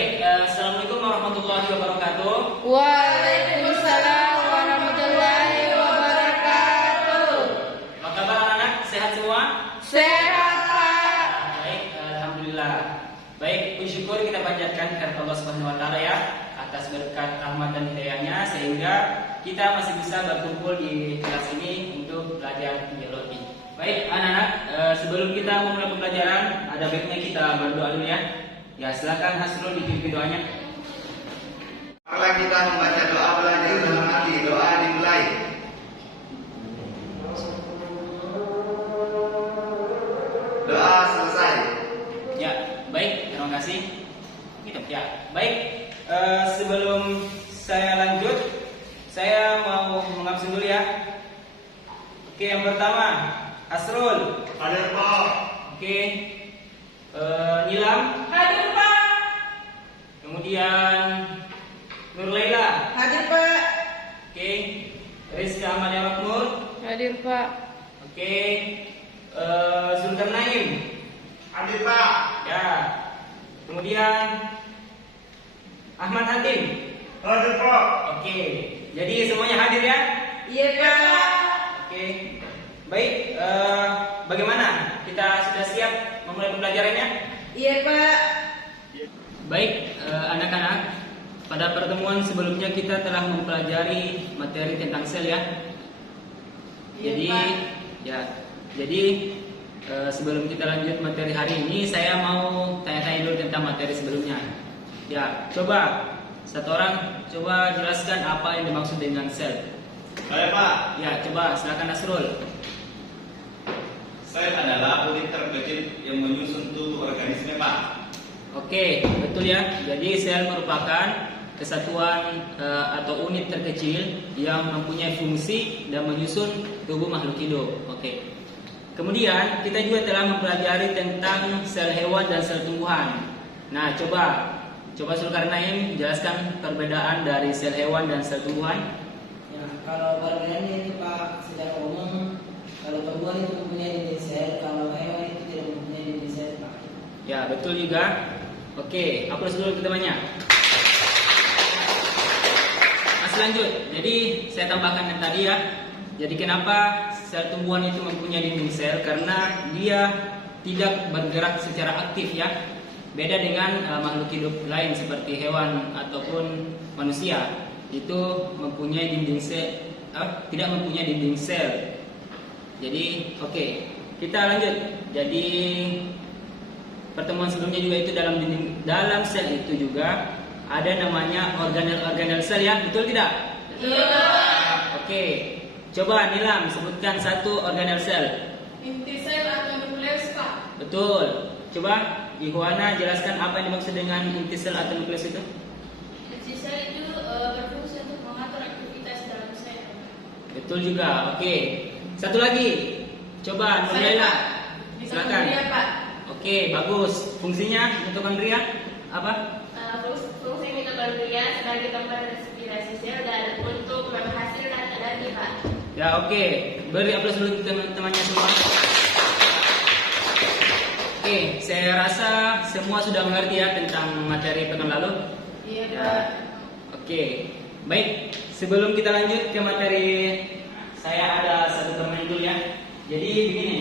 Baik, Assalamualaikum warahmatullahi wabarakatuh. Waalaikumsalam warahmatullahi wabarakatuh. Apa kabar anak-anak? Sehat semua? Sehat, Pak. Baik, Alhamdulillah. Baik, puji syukur kita panjatkan kepada Allah Subhanahu wa taala ya atas berkat rahmat dan hidayahnya sehingga kita masih bisa berkumpul di kelas ini untuk belajar biologi. Baik, anak-anak, sebelum kita memulai pembelajaran, ada baiknya kita berdoa dulu ya. Ya, silakan Hasrul dipimpin doanya. Marilah kita membaca doa belajar dalam hati. Doa dimulai. Doa selesai. Ya, baik, terima kasih. Gitu ya. Baik, sebelum saya lanjut, saya mau mengabsen dulu ya. Oke, yang pertama, Hasrul. Hadir Pak. Oke, Nilam. Hadir, Pak. Kemudian Nur Laila. Hadir, Pak. Oke, Rizka Amalia Makmur. Hadir, Pak. Oke, Zulkarnain. Hadir Pak. Ya. Kemudian Ahmad Hatim. Hadir Pak. Oke, jadi semuanya hadir ya? Iya, Pak. Oke, baik. Bagaimana? Kita sudah siap memulai pembelajarannya? Iya, Pak. Baik, anak-anak. Pada pertemuan sebelumnya kita telah mempelajari materi tentang sel ya. Iya, Jadi, Pak. ya. Jadi sebelum kita lanjut materi hari ini, saya mau tanya-tanya dulu tentang materi sebelumnya. Ya, coba satu orang coba jelaskan apa yang dimaksud dengan sel. Saya Pak. Ya, coba silakan Nasrul. Sel adalah unit terkecil yang menyusun tubuh organisme Pak. Oke, betul ya. Jadi sel merupakan kesatuan atau unit terkecil yang mempunyai fungsi dan menyusun tubuh makhluk hidup. Oke. Kemudian kita juga telah mempelajari tentang sel hewan dan sel tumbuhan. Nah, coba Zulkarnain jelaskan perbedaan dari sel hewan dan sel tumbuhan. Ya, kalau perbedaannya ini Pak, secara umum kalau tumbuhan itu mempunyai dinding sel, kalau hewan itu tidak mempunyai dinding sel Pak. Ya, betul juga. Oke, aplaus dulu untuk temannya. Nah, lanjut. Jadi saya tambahkan yang tadi ya. Jadi kenapa sel tumbuhan itu mempunyai dinding sel? Karena dia tidak bergerak secara aktif ya. Beda dengan makhluk hidup lain seperti hewan ataupun manusia. Itu mempunyai dinding sel, tidak mempunyai dinding sel. Jadi oke, kita lanjut. Jadi pertemuan sebelumnya juga itu dalam sel itu juga ada namanya organel sel ya, betul tidak? Iya. Oke, coba Nilam sebutkan satu organel sel. Inti sel atau nukleus, Pak. Betul. Coba Ikhwana jelaskan apa yang dimaksud dengan inti sel atau nukleus itu? Inti sel itu berfungsi untuk mengatur aktivitas dalam sel. Betul juga. Oke. Satu lagi. Coba Nur Laila. Silakan. Iya, Pak. Oke, bagus. Fungsinya mitokondria apa? Fungsi mitokondria sebagai tempat respirasi sel dan untuk menghasilkan energi, Pak. Ya, oke. Beri aplaus dulu teman-temannya semua. Oke, saya rasa semua sudah mengerti ya tentang materi pekan lalu. Iya, Ya. Pak. Oke, baik. Sebelum kita lanjut ke materi, saya ada satu permainan dulu ya. Jadi begini,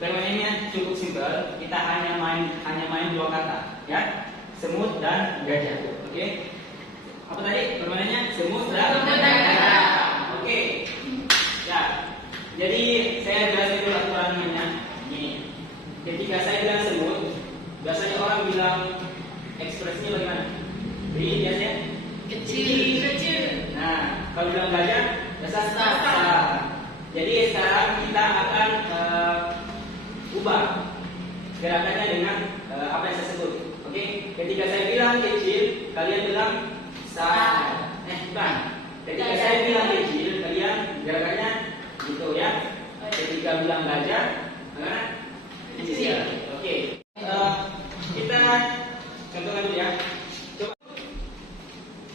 permainannya cukup simpel. Kita hanya main dua kata, ya. Semut dan gajah. Oke. Apa tadi permainannya? Semut dan gajah. Oke. Ya. Jadi saya jelasin dulu aturan mainnya. Ini. Ketika saya bilang semut, biasanya orang bilang ekspresinya bagaimana? Jadi biasanya Kecil. Nah, kalau bilang gajah, biasa besar. Jadi sekarang kita akan ubah gerakannya dengan apa yang saya sebut. Oke, ketika saya bilang kecil, kalian bilang besar. Bukan. Ketika saya bilang kecil, kalian gerakannya gitu ya. Ketika bilang gajah, bagaimana? Kecil. Oke. Kita contohkan dulu ya. Coba.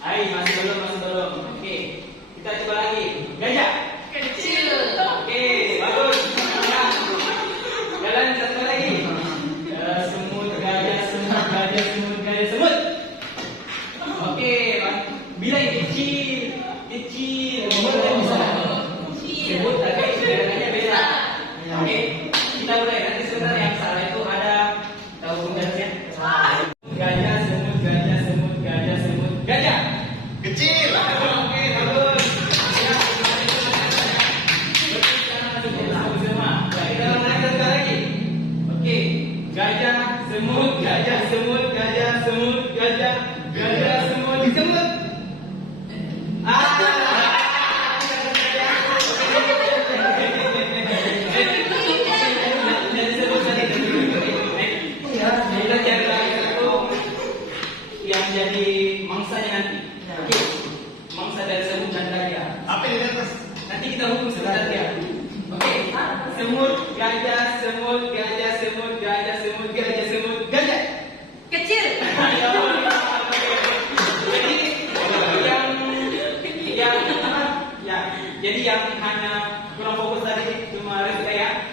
Masih belum. Oke. Kita coba lagi. Gajah. Kecil. Oke, bagus. Jalan satu lagi. Semut gajah. Oke, kita mulai. Nanti sebentar yang salah itu ada tahu garisnya. Gajah, semut, gajah, semut, gajah, semut, gajah. Kecil. Oke, bagus. Ya, kita mulai sekali lagi. Oke, gajah, semut, gajah, semut, gajah, semut, gajah, gajah, semut, semut. Kita cari lagi satu yang jadi mangsanya nanti. Oke, mangsa dari semut dan gajah. Apa yang di atas? Nanti kita hukum sebentar ya. Oke, semut, gajah, semut, gajah, semut, gajah, semut, gajah, semut, gajah. Kecil. Jadi yang hanya kurang fokus tadi cuma Rizka ya.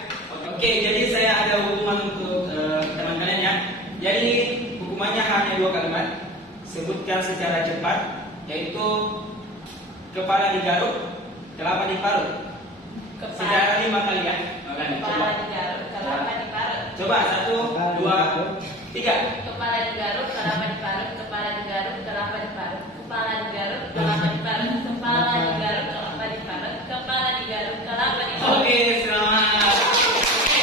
Oke, jadi saya ada hukuman untuk teman kalian ya. Jadi hukumannya hanya 2 kalimat. Sebutkan secara cepat, yaitu kepala digaruk, kelapa diparut. Secara 5 kali ya. Kepala digaruk, kelapa diparut. Coba 1, 2, 3. Kepala digaruk, kelapa diparut. Kepala digaruk, kelapa diparut. Kepala digaruk, kelapa diparut. Kepala digaruk, kelapa diparut. Kepala digaruk, kelapa diparut. Oke, selamat. Oke.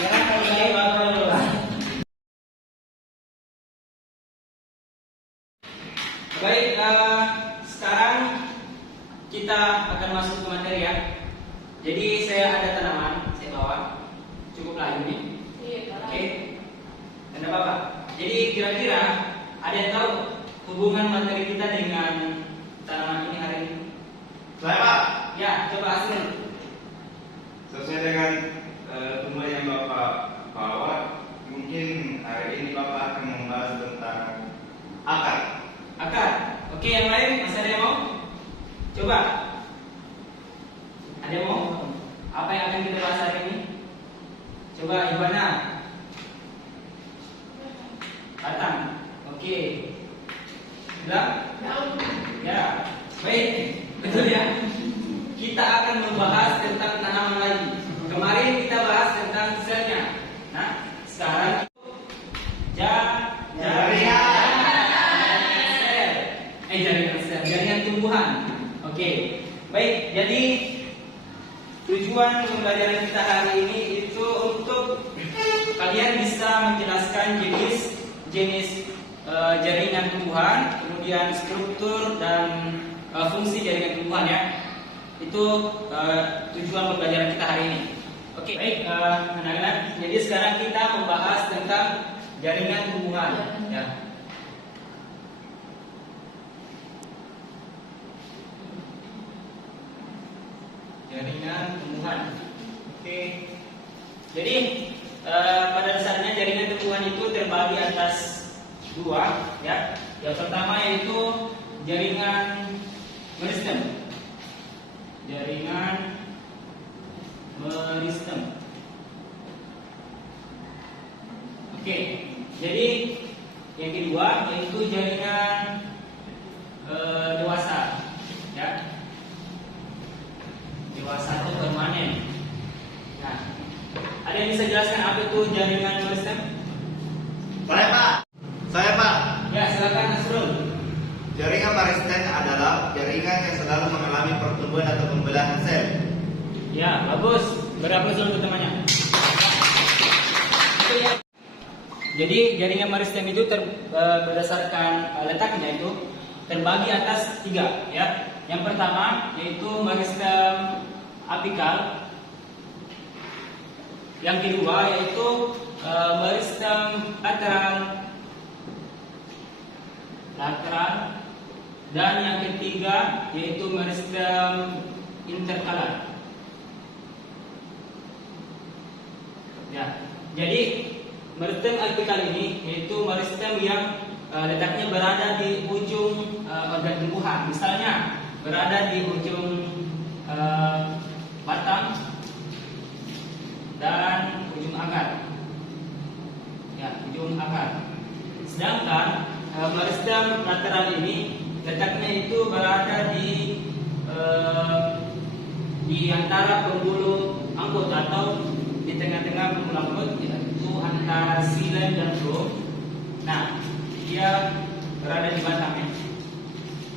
Sekarang kali bagus. Baik, sekarang kita akan masuk ke materi ya. Jadi saya ada tanaman, saya bawa. Cukuplah ini. Oke. Dan apa-apa. Jadi kira-kira ada yang tahu hubungan materi kita dengan tanaman ini hari ini? Saya Pak. Ya, coba Asrul. Sesuai dengan tumbuhan yang Bapak bawa, mungkin hari ini Bapak akan membahas tentang akar. Akar. Oke, yang lain masih ada yang mau? Coba. Ada yang mau? Apa yang akan kita bahas hari ini? Coba Ibana. Batang. Oke. Sudah? Ya. Baik. Betul ya. Kita akan membahas tentang tanaman lagi. Kemarin kita bahas tentang selnya. Nah, sekarang jaringan tumbuhan. Oke. Baik, jadi tujuan pembelajaran kita hari ini itu untuk kalian bisa menjelaskan jenis jaringan tumbuhan, kemudian struktur dan fungsi jaringan tumbuhan ya. Itu tujuan pembelajaran kita hari ini. Oke, baik anak-anak. Jadi sekarang kita membahas tentang jaringan tumbuhan ya. Jaringan tumbuhan. Oke. Jadi pada dasarnya jaringan tumbuhan itu terbagi atas 2 ya. Yang pertama yaitu jaringan meristem. Jaringan meristem. Oke. Jadi yang kedua yaitu jaringan dewasa ya. Dewasa itu permanen. Nah, ada yang bisa jelaskan apa itu jaringan meristem? Saya Pak. Ya, silakan Nasrul. Jaringan meristem adalah jaringan yang selalu mengalami pertumbuhan atau pembelahan sel. Ya, bagus. Berapa untuk temannya? Jadi jaringan meristem itu berdasarkan letaknya itu terbagi atas 3 ya. Yang pertama yaitu meristem apikal. Yang kedua yaitu meristem lateral. Dan yang ketiga yaitu meristem interkalar. Ya, jadi meristem apikal ini yaitu meristem yang letaknya berada di ujung organ tumbuhan. Misalnya berada di ujung batang dan ujung akar. Ya, ujung akar. Sedangkan meristem lateral ini letaknya itu berada di antara pembuluh angkut atau di tengah-tengah pembuluh angkut, yaitu antara xilem dan phloem. Nah, dia berada di batang ya,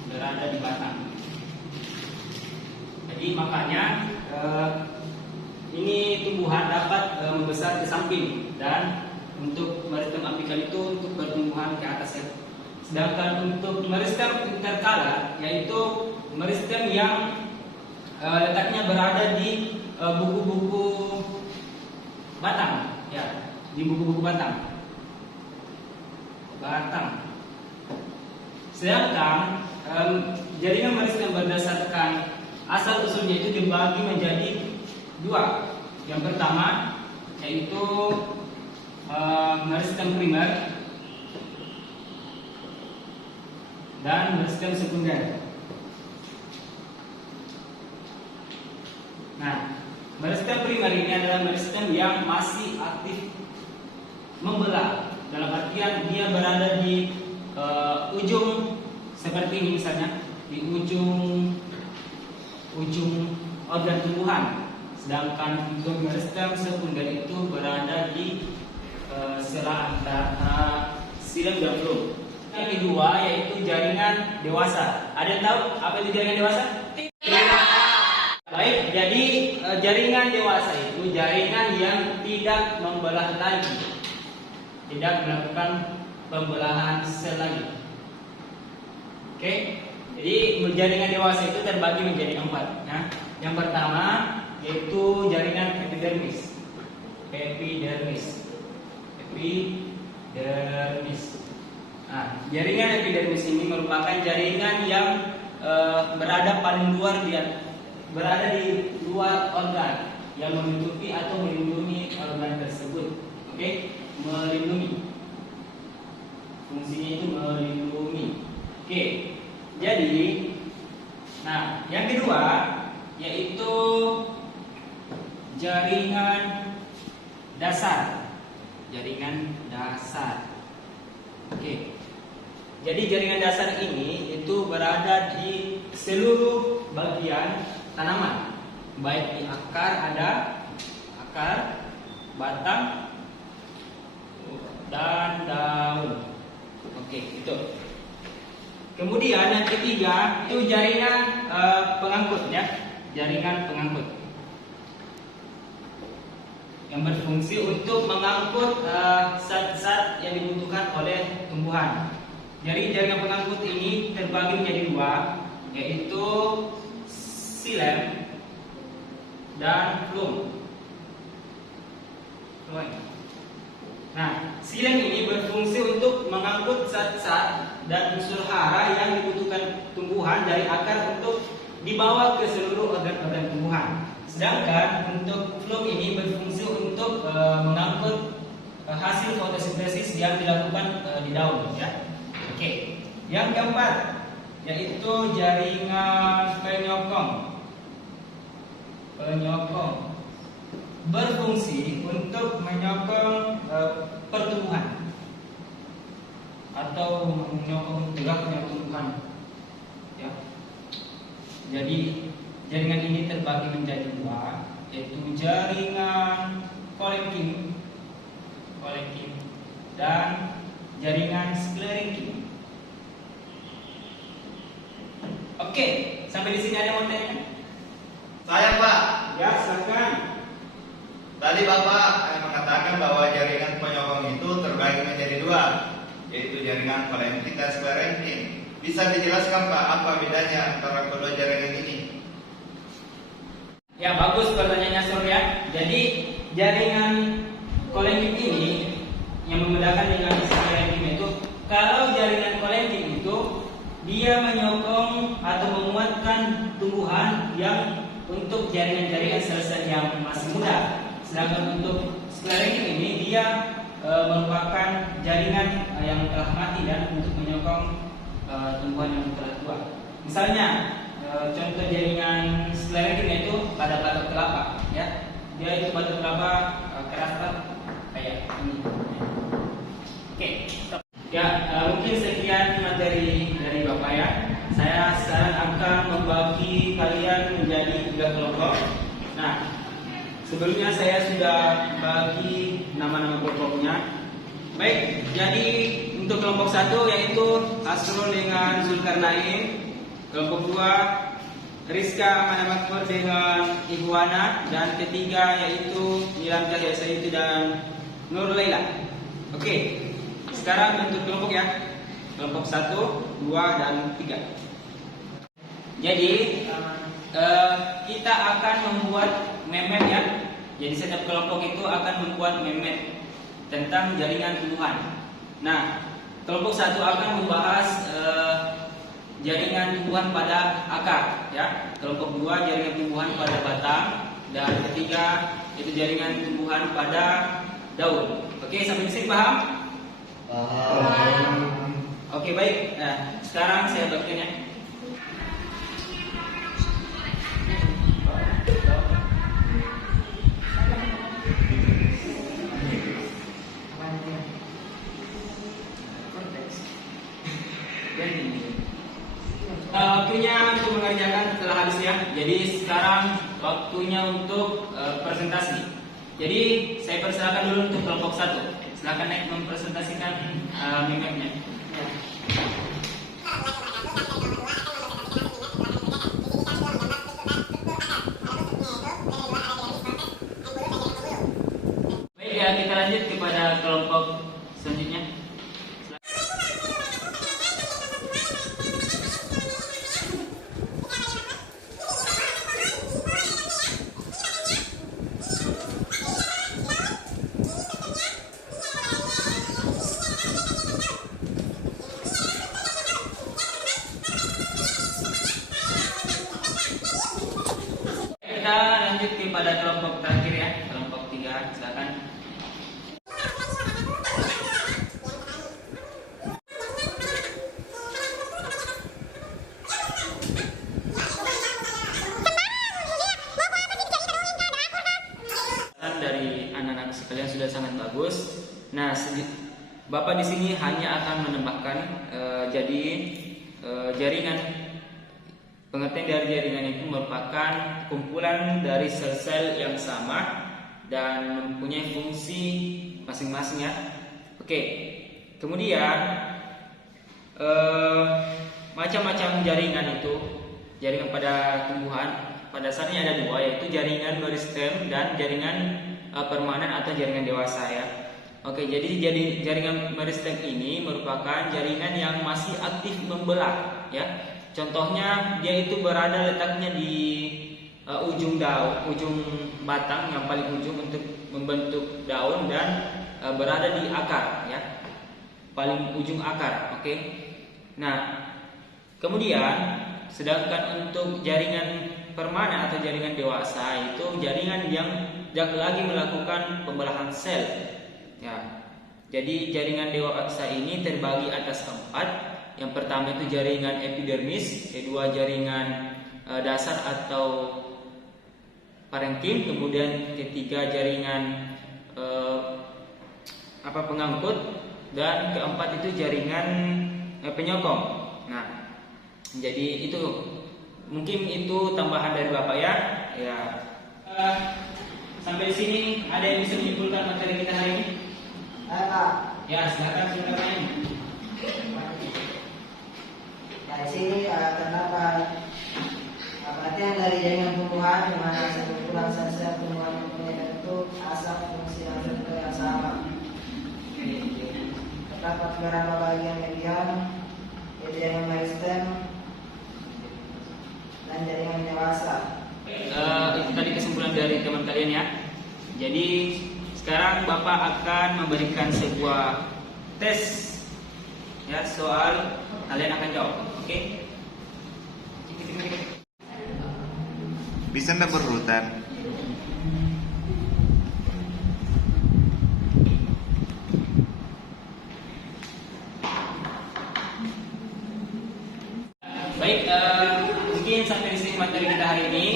berada di batang. Jadi makanya ini tumbuhan dapat membesar ke samping, dan untuk meristem apikal itu untuk pertumbuhan ke atas ya. Sedangkan untuk meristem interkalar, yaitu meristem yang letaknya berada di buku-buku batang ya, di buku-buku batang. Sedangkan jaringan meristem berdasarkan asal usulnya itu dibagi menjadi dua. Yang pertama yaitu meristem primer dan meristem sekunder. Nah, meristem primer ini adalah meristem yang masih aktif membelah. Dalam artian dia berada di ujung seperti ini misalnya, di ujung organ tumbuhan. Sedangkan untuk meristem sekunder itu berada di sela antara xilem dan phloem. Yang kedua yaitu jaringan dewasa. Ada yang tahu apa itu jaringan dewasa? Tidak. Baik, jadi jaringan dewasa itu jaringan yang tidak membelah lagi, tidak melakukan pembelahan sel lagi. Oke, jadi jaringan dewasa itu terbagi menjadi 4. Ya. Yang pertama yaitu jaringan epidermis. Nah, jaringan epidermis ini merupakan jaringan yang berada di luar organ, yang menutupi atau melindungi organ tersebut. Oke, melindungi. Fungsinya itu melindungi. Oke, jadi, nah yang kedua yaitu jaringan dasar. Jaringan dasar. Oke. Jadi jaringan dasar ini itu berada di seluruh bagian tanaman, baik di akar, ada akar, batang, dan daun. Oke, itu. Kemudian yang ketiga itu jaringan pengangkut ya, jaringan pengangkut yang berfungsi untuk mengangkut zat-zat yang dibutuhkan oleh tumbuhan. Jadi jaringan pengangkut ini terbagi menjadi 2, yaitu xilem dan phloem. Nah, xilem ini berfungsi untuk mengangkut zat-zat dan unsur hara yang dibutuhkan tumbuhan dari akar untuk dibawa ke seluruh organ-organ tumbuhan. Sedangkan untuk phloem ini berfungsi untuk mengangkut hasil fotosintesis yang dilakukan di daun ya. Oke. Yang keempat yaitu jaringan penyokong. Berfungsi untuk menyokong pertumbuhan atau menyokong geraknya tumbuhan ya. Jadi jaringan ini terbagi menjadi 2, yaitu jaringan kolenkin dan jaringan sklerenkin. Oke, sampai di sini ada yang mau tanya? Saya Pak, Ya, silakan. tadi Bapak mengatakan bahwa jaringan penyokong itu terbagi menjadi 2, yaitu jaringan kolenkin dan sklerenkin. Bisa dijelaskan Pak apa bedanya antara kedua jaringan ini? Ya, bagus pertanyaannya Surya. Jadi jaringan kolenkin ini yang membedakan dengan sklerenkin itu, kalau jaringan kolenkin itu dia menyokong atau menguatkan tumbuhan yang untuk jaringan-jaringan sel-sel yang masih muda. Sedangkan untuk sklerenkin ini dia merupakan jaringan yang telah mati dan untuk menyokong tumbuhan yang telah tua. Misalnya contoh jaringan sklerenkin itu pada batok kelapa ya. Dia itu batok kelapa keras kayak ini. Oke. Ya, mungkin sekian materi dari Bapak ya. Saya sekarang akan membagi kalian menjadi 3 kelompok. Nah, sebelumnya saya sudah bagi nama-nama kelompoknya. Baik, jadi untuk kelompok 1 yaitu Asrul dengan Zulkarnain, kelompok 2 Rizka Manamakmur dengan Ikhwana, dan ketiga yaitu Nilam Cahya Sayuti dan Nur Laila. Oke, sekarang untuk kelompok ya, kelompok 1, 2, dan 3. Jadi kita akan membuat memet ya. Jadi setiap kelompok itu akan membuat memet tentang jaringan tumbuhan. Nah, kelompok 1 akan membahas jaringan tumbuhan pada akar ya. Kelompok 2 jaringan tumbuhan pada batang, dan ketiga itu jaringan tumbuhan pada daun. Oke, sampai di sini paham? Paham. Oke, baik. Nah, sekarang saya bagikan ya. Waktunya untuk mengerjakan telah habis ya. Jadi sekarang waktunya untuk presentasi. Jadi saya persilakan dulu untuk kelompok 1. Silakan naik mempresentasikan mimiknya. Baik ya, kita lanjut kepada kelompok selanjutnya. Kita lanjut kepada kelompok terakhir ya, kelompok 3, silakan. Dari anak-anak sekalian sudah sangat bagus. Nah, Bapak di sini hanya akan menambahkan jaringan. Pengertian dari jaringan itu merupakan kumpulan dari sel-sel yang sama dan mempunyai fungsi masing-masing ya. Oke. Kemudian macam-macam jaringan itu, jaringan pada tumbuhan pada dasarnya ada dua, yaitu jaringan meristem dan jaringan permanen atau jaringan dewasa ya. Oke, jadi jaringan meristem ini merupakan jaringan yang masih aktif membelah ya. Contohnya dia itu berada letaknya di ujung batang yang paling ujung untuk membentuk daun, dan berada di akar ya, paling ujung akar. Oke. Nah, kemudian sedangkan untuk jaringan permanen atau jaringan dewasa itu jaringan yang lagi melakukan pembelahan sel ya. Jadi jaringan dewasa ini terbagi atas 4. Yang pertama itu jaringan epidermis, kedua jaringan dasar atau parenkim, kemudian ketiga jaringan pengangkut, dan keempat itu jaringan penyokong. Nah, jadi itu mungkin itu tambahan dari Bapak ya. Ya. Sampai di sini ada yang bisa menyimpulkan materi kita hari ini? Pak. Ya, silakan main. Dari sini terdapat pengertian dari jaringan tumbuhan di mana sekumpulan sel-sel tumbuhan mempunyai bentuk, asap, fungsi, dan struktur yang sama. Terdapat beberapa bagian median, yaitu jaringan meristem dan jaringan dewasa. Itu tadi kesimpulan dari teman kalian ya. Jadi sekarang Bapak akan memberikan sebuah tes ya, soal kalian akan jawab. Oke? Bisa nggak berurutan? Baik, mungkin sampai di sini materi kita hari ini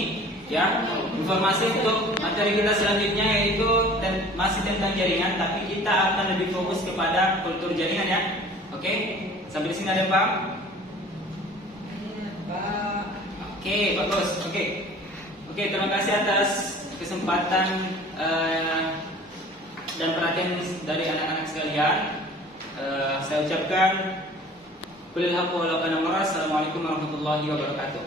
ya. Informasi untuk materi kita selanjutnya yaitu masih tentang jaringan, tapi kita akan lebih fokus kepada kultur jaringan ya. Oke? Sampai di sini ada yang paham? Oke, bagus. Oke, terima kasih atas kesempatan dan perhatian dari anak-anak sekalian, saya ucapkan Assalamualaikum warahmatullahi wabarakatuh.